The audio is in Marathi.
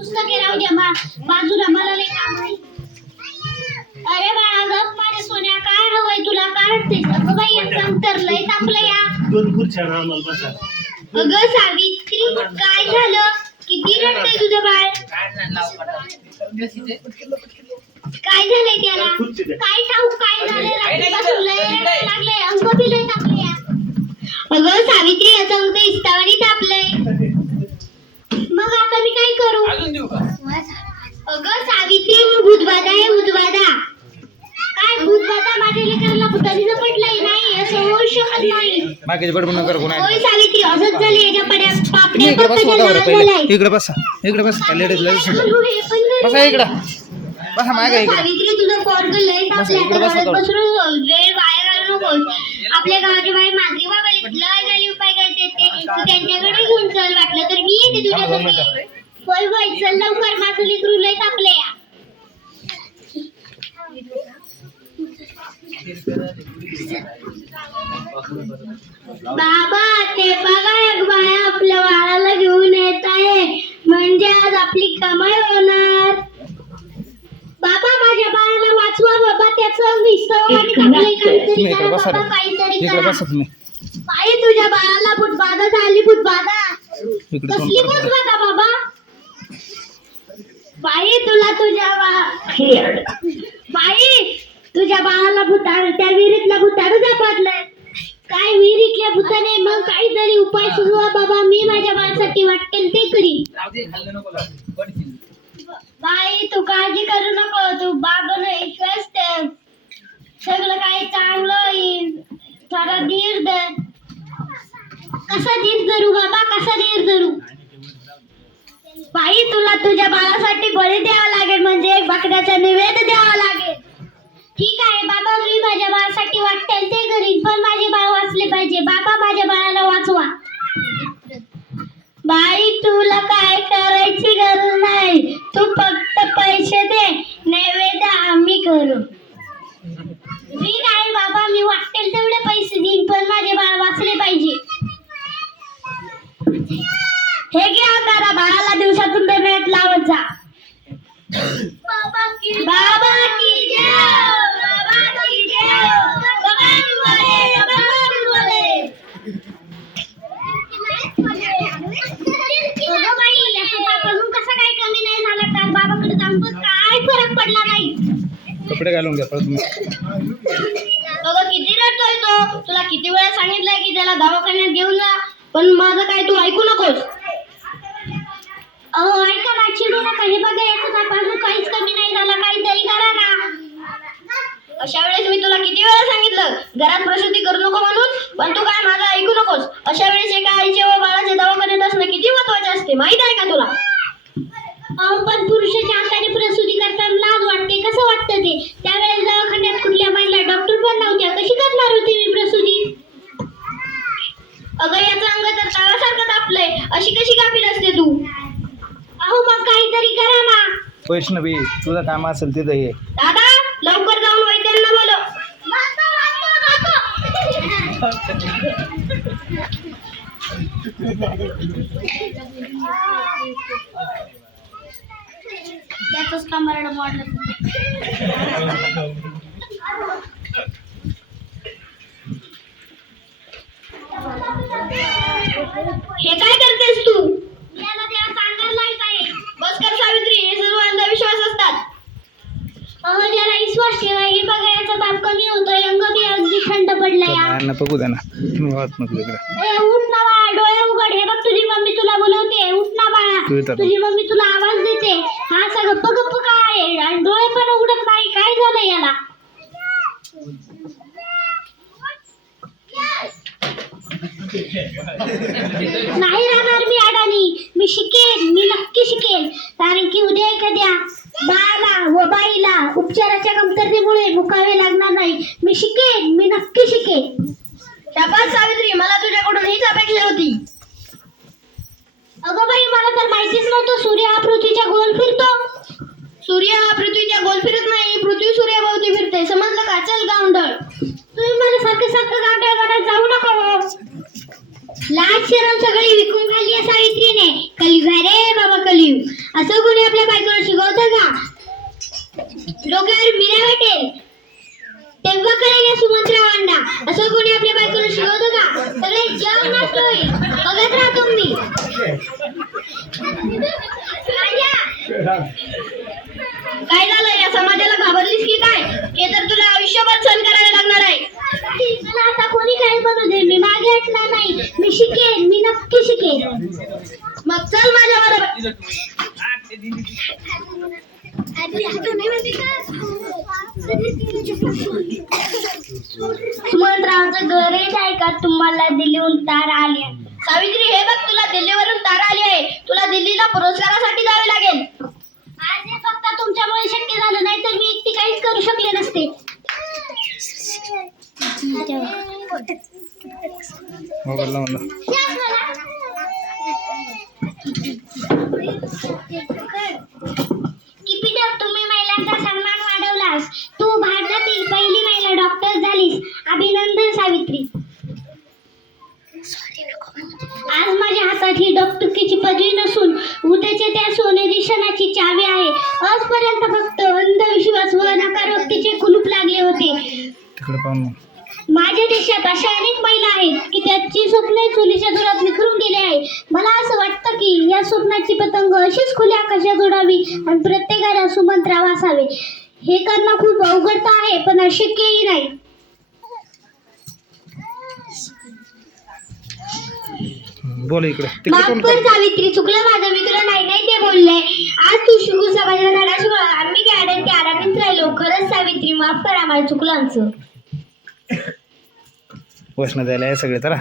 पुस्तके राहू द्या बाजूला, मला लय काम आहे. अरे बाळा गप माझ्या सोन्या, काय हवंय तुला, काय वाटतंय? अगं बाई याचं तर लय तापलं या. दोन खुर्च्या आम्हाला बसा. अगं सावित्री, काय झालं? किती रडतंय तुझं बाळ? काय झालंय त्याला? काय ठाऊक काय झालंय? रात्रीपासून लय रडायला लागलंय, अंग बी लय तापलंय या. अगं सावित्री, याचं अंग इस्तावणी तापलंय. मग आता मी काय करू? अगं सावित्री, भूतबाधा आहे, भूतबाधा. काय भूतबाधा? माझ्या लेकराला भूतानी पडलंय. नाही, असं होऊ शकत नाही. मागे बडबड नका करू. होय सावित्री, असंच झालं. याच्या पापड्या इकडे बस होता पहिले. इकडे बसा, इकडे बसा. लेडीज बसा इकडे. बसा मागे इकडे. सावित्री, तुझं पोरग लय तापलं. वेळ वाया घालू नकोस. आपल्या गावाची बाई मागरी बाबा लय झाली उपाय करते ते. तू त्यांच्याकडे घेऊन चल, वाटलं तर मी येते तुझ्यासाठी. होय होय, चल लवकर, माझं लेकरू लय तापलंय या. बाबा, ते बघा एक बाया आपल्या बाळाला घेऊन येत आहे. म्हणजे आज आपली कमाई होणार. बाबा, माझ्या बाळाला वाचवा बाबा, त्याचं विस्तवणी टाकलंय. काहीतरी करा बाबा, काहीतरी करा. बाई, तुझ्या बाळाला भूतबाधा झाली. भूतबाधा? कसली भूतबाधा बाबा? बाई, तुला तुझ्या बाई, तुझ्या बाळाला भूताड, त्या विहिरीतला भूताड झपाटलंय. काय विहिरीतल्या भूताने? मग काहीतरी उपाय सुचवा बाबा, मी माझ्या बाळासाठी वाटेल ते करी. बाई, तू काळजी करू नको. तू बाबाला विश्वास ठेव, सगळं काही चांगलं होईल. थोडा धीर धर. कसा धीर धरू बाबा, कसा धीर धरू? बाई, तुला तुझ्या बाळासाठी बळी द्यावा लागेल, म्हणजे एक बकऱ्याचा नैवेद्य द्यावा लागेल. ठीक आहे बाबा, मी माझ्या बाळासाठी वाटेल ते करीन, पण माझे बाळ वाचले पाहिजे. बाबा, माझ्या बाळाला वाचवा. बाई, तुला काय करायची गरज नाही. तू फक्त पैसे दे, नैवेद्य आम्ही करू. ठीक आहे बाबा, मी वाटेल तेवढे पैसे देईन, पण माझे बाळ वाचले पाहिजे. हे घ्या, करा बाळाला दिवसातून 2 मिनिट लावत जा. बाबा की जय, बाबा की जय. भगवान बोले. अगं बाई, याचा बाप अजून कसा काय कमी नाही झाला? काल बाबाकडे जाऊन काय फरक पडला नाही. कपडे घालून घ्या परत तुम्ही. अगं किती रडतोय तो. तुला किती वेळा सांगितलंय की त्याला दवाखान्यात घेऊन जा, पण माझं काय तू ऐकू नकोस. अहो ऐका ना, चिडू नका. हे बघा, याचा बाप अजून काहीच कमी नाही झाला. काहीतरी करा ना. अशा वेळेस मी तुला किती वेळा सांगितलं घरात प्रसूती करू नको म्हणून, पण तू काय माझं ऐकू नकोस. अशा वेळेस एका आईचे व बाळाचे दवाखान्यात असणं किती महत्वाचे असते, माहित आहे का तुला? पण पुरुषाच्या हाताने प्रसूती करताना लाज वाटते. कसं वाटतं ते? त्यावेळेस दवाखान्यात कुठल्या महिला डॉक्टर पण नव्हत्या. कशी करणार होती मी प्रसूती? अगं, याचं अंग तर तव्यासारखं तापलंय. अशी कशी कापील असते तू? अहो मग काहीतरी करा ना. वैष्णवी, तुझं काम असेल तिथं ये. दादा, लवकर जाऊन वैद्यांना बोलव. त्याच कमरड मोडलं. हे काय करतेस तू? याला देवा सांगायला लायक आहे. बस कर सावित्री, हे सर्व अंधविश्वास असतात. ज्याला विश्वास ठेवा. हे बघा, याचा ताप कमी होतोय, अंग बी अगदी थंड पडलाय. बाहेर बघू द्या ना, तुम्ही वाहत नको इकडे. उठ ना बाळा, डोळे उघड. हे बघ, तुझी मम्मी तुला बोलवते. उठ ना बाळा, तुझी मम्मी तुला आवाज देते. हा सगळं गप्प गप्प काय आहे? आणि डोळे पण उघडत नाही. काय झालं याला? नाही राहणार मी अडाणी. मी शिकेन, मी नक्की शिकेन. कारण की उद्या एखाद्या बाळाला व बाईला उपचाराच्या कमतरतेमुळे मुकावे लागणार नाही. मी शिकेन, मी नक्की शिकेन. शाबास सावित्री, मला तुझ्याकडून हीच अपेक्षा होती. अगं बाई, मला तर माहितीच नव्हतं सूर्य हा पृथ्वीच्या गोल फिरतो. सूर्य हा पृथ्वीच्या गोल फिरत नाही, पृथ्वी सूर्याभोवती फिरते. समजलं का? चल गावंढळ, तुम्ही मला सारखं गावंढळ म्हणत जाऊ नका. लाज शरम सगळी विकून खाल्ली आहे सावित्रीने. कलियुग आहे रे बाबा, कलियुग. असं कोणी आपल्या बायकोला शिकवतं का? डोक्यावर मिऱ्या वाटेल तेव्हा कळेल या सुमंतरावांना. असं कोणी आपल्या बायकोला शिकवतं का? सगळे जग नष्ट होईल, बघत राहा तुम्ही. काय झालं? या समाजाला घाबरलीस की काय? हे तर तुला आयुष्यभर सहन करायला लागणार आहे. मला आता कोणी काही बनू दे, मी मागे हटणार नाही. मी शिकेन, मी नक्की शिकेन. मग चल माझ्या बरोबर. सुमंतरावचं गरज आहे का तुम्हाला दिल्लीहून तार आली? सावित्री, हे बघ, तुला दिल्लीवरून तार आली आहे. तुला दिल्लीला पुरस्कारासाठी जावे लागेल. आज हे फक्त तुमच्यामुळे शक्य झालं, नाही तर मी एकटी काहीच करू शकले नसते. मोबाईल लावून ला. तुम्ही महिलांचा सन्मान वाढवलास. तू भारतातील पहिली महिला डॉक्टर झालीस. अभिनंदन सावित्री. आज माझ्या हातात ही डॉक्टरकीची पदवी नसून उद्याच्या त्या सोनेरी क्षणाची चावी आहे. आजपर्यंत फक्त अंधविश्वास व नकारात्मकतेचे कुलूप लागले होते. तिकडे पाहून माझ्या देशात अशा अनेक महिला आहेत की त्यांची स्वप्ने चुलीच्या धुरात निखरून गेली आहे. मला असं वाटतं की या स्वप्नाची पतंग अशीच खुल्या आकाशात उडावी आणि प्रत्येकाला सुमंतराव असावे. हे करणं खूप अवघड आहे, पण अशक्यही नाही. बोल इकडे. माफ कर सावित्री, चुकलं माझं. मी तुला नाही नाही ते बोलले. आज तू शिकू समाजाला धडा शिकवला. आम्ही काय अडत ते अडाणीच राहिलो. खरंच सावित्री, माफ करा, आम्हाला चुकलं आमचं. वचन द्यायला सगळे चला.